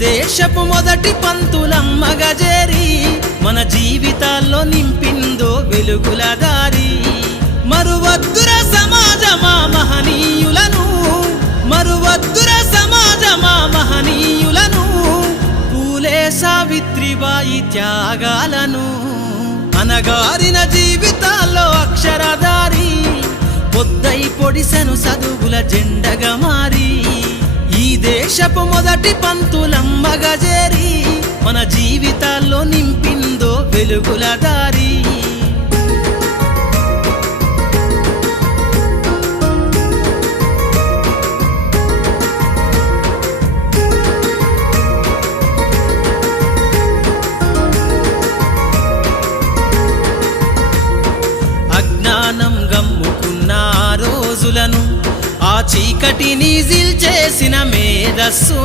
దేశపు మొదటి పంతులమ్మగా చేరి మన జీవితాల్లో నింపిందో వెలుగుల దారి మరువద్దుర సమాజమా మహనీయులను మరువద్దుర సమాజమా మహనీయులను పూలే సావిత్రిబాయి త్యాగాలను అనగారిన జీవితాల్లో అక్షరధారి పొద్దై పొడిసెను చదువుల జెండగా మారి ఈ దేశపు మొదటి పంతులమ్మగా చేరి మన జీవితాల్లో నింపిందో వెలుగుల దారి అజ్ఞానం గమ్ముకున్న రోజులను ఆ చీకటిని జిల్చేసిన మేధస్సును